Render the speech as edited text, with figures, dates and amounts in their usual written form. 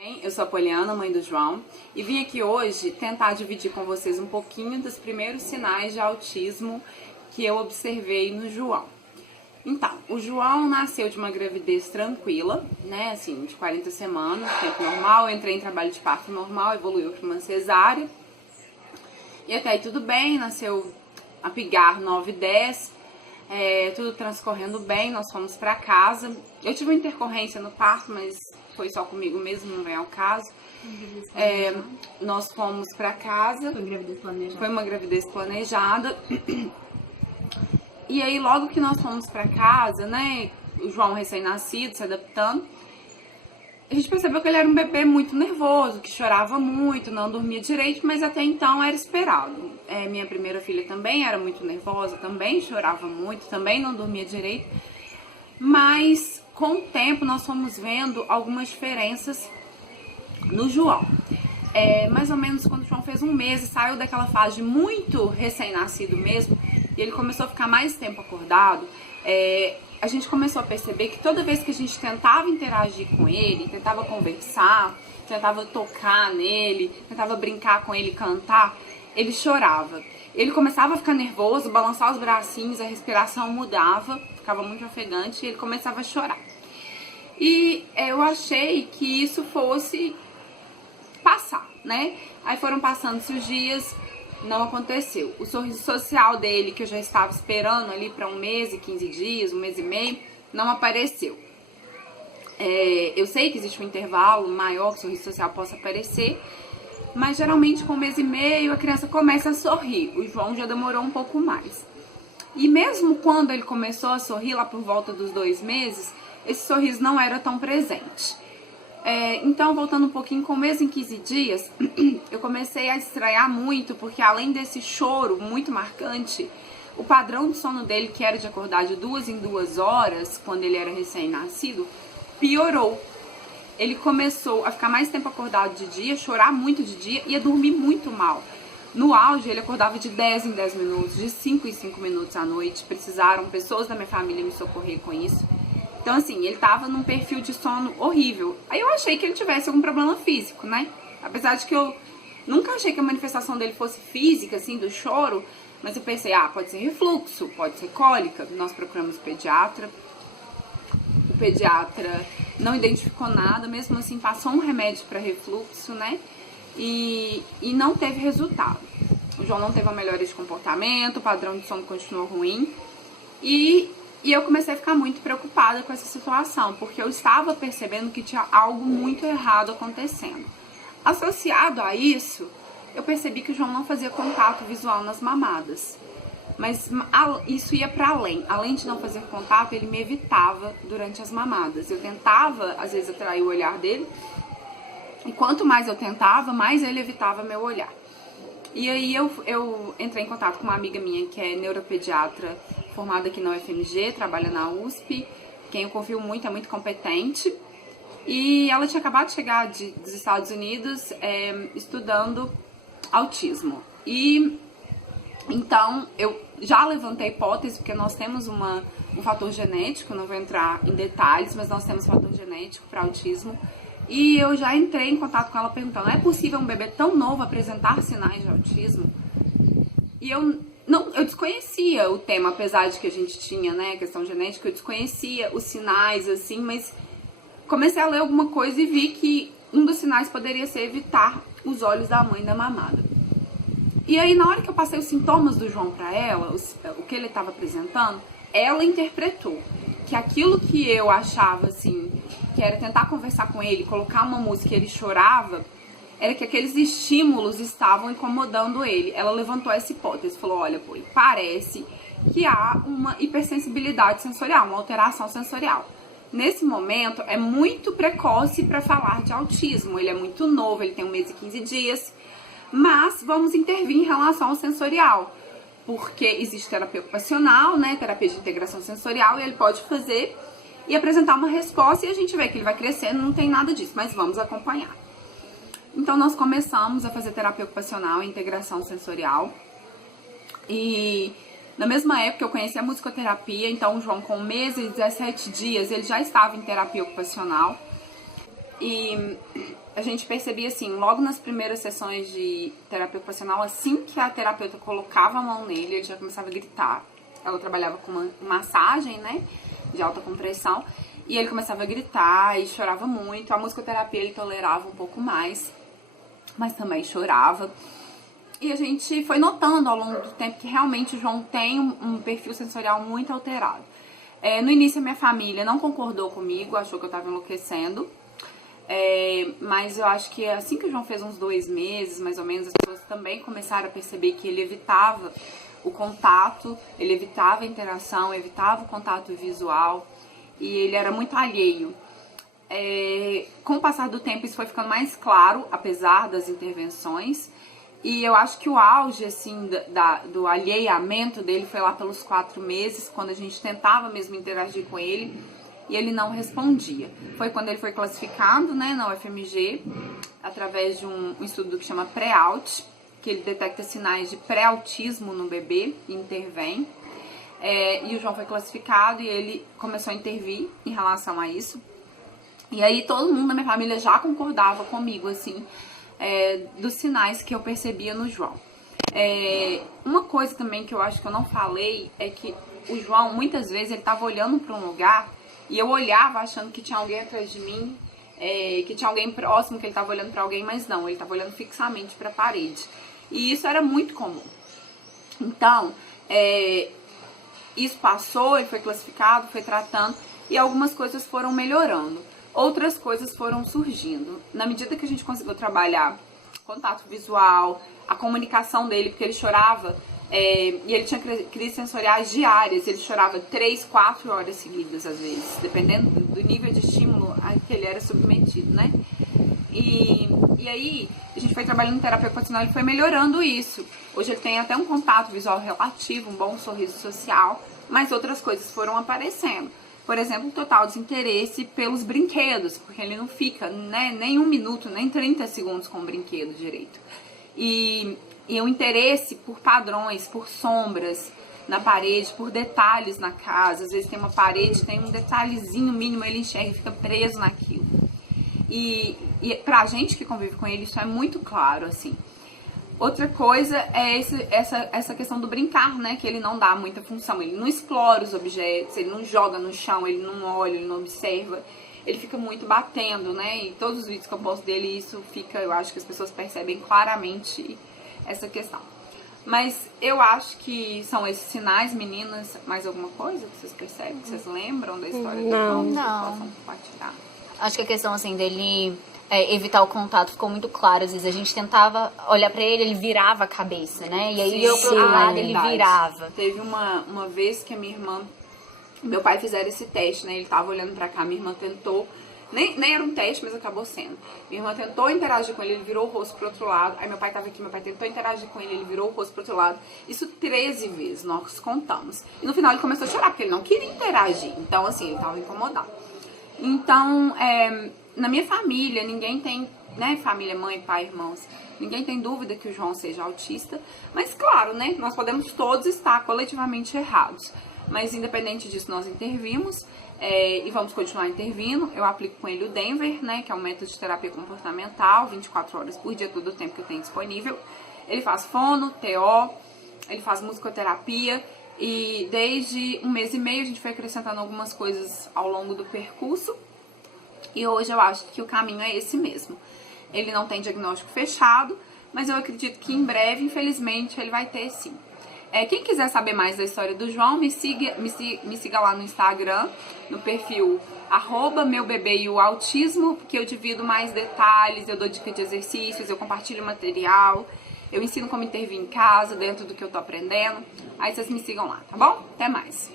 Eu sou a Poliana, mãe do João, e vim aqui hoje tentar dividir com vocês um pouquinho dos primeiros sinais de autismo que eu observei no João. Então, o João nasceu de uma gravidez tranquila, né, assim, de 40 semanas, tempo normal. Eu entrei em trabalho de parto normal, evoluiu para uma cesárea. E até aí tudo bem, nasceu a pigar 9 e 10, tudo transcorrendo bem, nós fomos para casa. Eu tive uma intercorrência no parto, mas foi só comigo mesmo, não vem ao caso. Nós fomos para casa. Foi gravidez planejada. Foi uma gravidez planejada. E aí, logo que nós fomos para casa, né, o João recém-nascido, se adaptando, a gente percebeu que ele era um bebê muito nervoso, que chorava muito, não dormia direito, mas até então era esperado. Minha primeira filha também era muito nervosa, também chorava muito, também não dormia direito. Mas com o tempo nós fomos vendo algumas diferenças no João. Mais ou menos quando o João fez 1 mês e saiu daquela fase de muito recém-nascido mesmo, e ele começou a ficar mais tempo acordado, a gente começou a perceber que toda vez que a gente tentava interagir com ele, tentava conversar, tentava tocar nele, tentava brincar com ele, cantar, ele chorava. Ele começava a ficar nervoso, balançar os bracinhos, a respiração mudava, ficava muito ofegante e ele começava a chorar. E eu achei que isso fosse passar, né? Aí foram passando-se os dias, não aconteceu. O sorriso social dele, que eu já estava esperando ali para 1 mês e 15 dias, 1 mês e meio, não apareceu. Eu sei que existe um intervalo maior que o sorriso social possa aparecer, mas geralmente com 1 mês e meio a criança começa a sorrir. O João já demorou um pouco mais. E mesmo quando ele começou a sorrir, lá por volta dos 2 meses, esse sorriso não era tão presente. Então, voltando um pouquinho, com 1 mês e 15 dias, eu comecei a estranhar muito, porque além desse choro muito marcante, o padrão de sono dele, que era de acordar de 2 em 2 horas, quando ele era recém-nascido, piorou. Ele começou a ficar mais tempo acordado de dia, chorar muito de dia e a dormir muito mal. No auge, ele acordava de 10 em 10 minutos, de 5 em 5 minutos à noite. Precisaram pessoas da minha família me socorrer com isso. Então, assim, ele tava num perfil de sono horrível. Aí eu achei que ele tivesse algum problema físico, né? Apesar de que eu nunca achei que a manifestação dele fosse física, assim, do choro. Mas eu pensei, pode ser refluxo, pode ser cólica. Nós procuramos pediatra. O pediatra não identificou nada, mesmo assim passou um remédio para refluxo, né? E não teve resultado. O João não teve uma melhora de comportamento, o padrão de sono continuou ruim. E eu comecei a ficar muito preocupada com essa situação, porque eu estava percebendo que tinha algo muito errado acontecendo. Associado a isso, eu percebi que o João não fazia contato visual nas mamadas. Mas isso ia para além. Além de não fazer contato, ele me evitava durante as mamadas. Eu tentava, às vezes, atrair o olhar dele. E quanto mais eu tentava, mais ele evitava meu olhar. E aí eu entrei em contato com uma amiga minha que é neuropediatra, formada aqui na UFMG, trabalha na USP, quem eu confio muito, é muito competente. E ela tinha acabado de chegar dos Estados Unidos estudando autismo. E então eu já levantei a hipótese, porque nós temos um fator genético, não vou entrar em detalhes, mas nós temos um fator genético para autismo. E eu já entrei em contato com ela perguntando, é possível um bebê tão novo apresentar sinais de autismo? E eu desconhecia o tema, apesar de que a gente tinha, né, a questão genética, eu desconhecia os sinais, assim, mas comecei a ler alguma coisa e vi que um dos sinais poderia ser evitar os olhos da mãe da mamada. E aí, na hora que eu passei os sintomas do João pra ela, o que ele estava apresentando, ela interpretou que aquilo que eu achava, assim, que era tentar conversar com ele, colocar uma música e ele chorava, era que aqueles estímulos estavam incomodando ele. Ela levantou essa hipótese, falou, olha, pô, parece que há uma hipersensibilidade sensorial, uma alteração sensorial. Nesse momento, é muito precoce para falar de autismo, ele é muito novo, ele tem 1 mês e 15 dias, mas vamos intervir em relação ao sensorial, porque existe terapia ocupacional, né, terapia de integração sensorial, e ele pode fazer e apresentar uma resposta, e a gente vê que ele vai crescendo, não tem nada disso, mas vamos acompanhar. Então, nós começamos a fazer terapia ocupacional e integração sensorial. E na mesma época eu conheci a musicoterapia, então o João com 1 mês e 17 dias, ele já estava em terapia ocupacional. E a gente percebia assim, logo nas primeiras sessões de terapia ocupacional, assim que a terapeuta colocava a mão nele, ele já começava a gritar. Ela trabalhava com uma massagem, né, de alta compressão, e ele começava a gritar e chorava muito. A musicoterapia ele tolerava um pouco mais, mas também chorava. E a gente foi notando ao longo do tempo que realmente o João tem um perfil sensorial muito alterado. No início a minha família não concordou comigo, achou que eu estava enlouquecendo. Mas eu acho que assim que o João fez uns 2 meses, mais ou menos, as pessoas também começaram a perceber que ele evitava o contato, ele evitava a interação, evitava o contato visual e ele era muito alheio. Com o passar do tempo isso foi ficando mais claro, apesar das intervenções. E eu acho que o auge, assim, do alheiamento dele foi lá pelos 4 meses, quando a gente tentava mesmo interagir com ele e ele não respondia. Foi quando ele foi classificado, né, na UFMG, através de um estudo que chama Pré-Aut, que ele detecta sinais de pré-autismo no bebê e intervém. E o João foi classificado e ele começou a intervir em relação a isso. E aí todo mundo da minha família já concordava comigo, assim, dos sinais que eu percebia no João. Uma coisa também que eu acho que eu não falei é que o João, muitas vezes, ele estava olhando para um lugar e eu olhava achando que tinha alguém atrás de mim, que tinha alguém próximo, que ele estava olhando para alguém, mas não, ele estava olhando fixamente para a parede. E isso era muito comum. Então, isso passou, ele foi classificado, foi tratando e algumas coisas foram melhorando. Outras coisas foram surgindo. Na medida que a gente conseguiu trabalhar contato visual, a comunicação dele, porque ele chorava, e ele tinha crises sensoriais diárias, ele chorava 3, 4 horas seguidas, às vezes, dependendo do nível de estímulo a que ele era submetido, né? E aí, a gente foi trabalhando em terapia ocupacional e foi melhorando isso. Hoje ele tem até um contato visual relativo, um bom sorriso social, mas outras coisas foram aparecendo. Por exemplo, o total desinteresse pelos brinquedos, porque ele não fica, né, nem 1 minuto, nem 30 segundos com o brinquedo direito. E o interesse por padrões, por sombras na parede, por detalhes na casa. Às vezes tem uma parede, tem um detalhezinho mínimo, ele enxerga e fica preso naquilo. E pra gente que convive com ele, isso é muito claro, assim. Outra coisa é essa questão do brincar, né? Que ele não dá muita função. Ele não explora os objetos, ele não joga no chão, ele não olha, ele não observa. Ele fica muito batendo, né? E todos os vídeos que eu posto dele, isso fica... Eu acho que as pessoas percebem claramente essa questão. Mas eu acho que são esses sinais, meninas. Mais alguma coisa que vocês percebem? Que vocês lembram da história do João? Que possam compartilhar? Acho que a questão, assim, dele... evitar o contato ficou muito claro. Às vezes a gente tentava olhar pra ele, ele virava a cabeça, né? E aí eu pro outro lado, ele virava. Teve uma vez que a minha irmã, meu pai fizeram esse teste, né? Ele tava olhando pra cá, minha irmã tentou, nem era um teste, mas acabou sendo. Minha irmã tentou interagir com ele, ele virou o rosto pro outro lado. Aí meu pai tava aqui, meu pai tentou interagir com ele, ele virou o rosto pro outro lado. Isso 13 vezes, nós contamos. E no final ele começou a chorar, porque ele não queria interagir. Então, assim, ele tava incomodado. Então, na minha família, ninguém tem, né, família, mãe, pai, irmãos, ninguém tem dúvida que o João seja autista, mas claro, né, nós podemos todos estar coletivamente errados, mas independente disso nós intervimos e vamos continuar intervindo. Eu aplico com ele o Denver, né, que é um método de terapia comportamental, 24 horas por dia, todo o tempo que eu tenho disponível. Ele faz fono, TO, ele faz musicoterapia e desde 1 mês e meio a gente foi acrescentando algumas coisas ao longo do percurso. E hoje eu acho que o caminho é esse mesmo. Ele não tem diagnóstico fechado, mas eu acredito que em breve, infelizmente, ele vai ter sim. Quem quiser saber mais da história do João, me siga lá no Instagram, no perfil @meubebêeoautismo, porque eu divido mais detalhes, eu dou dica de exercícios, eu compartilho material, eu ensino como intervir em casa, dentro do que eu tô aprendendo. Aí vocês me sigam lá, tá bom? Até mais!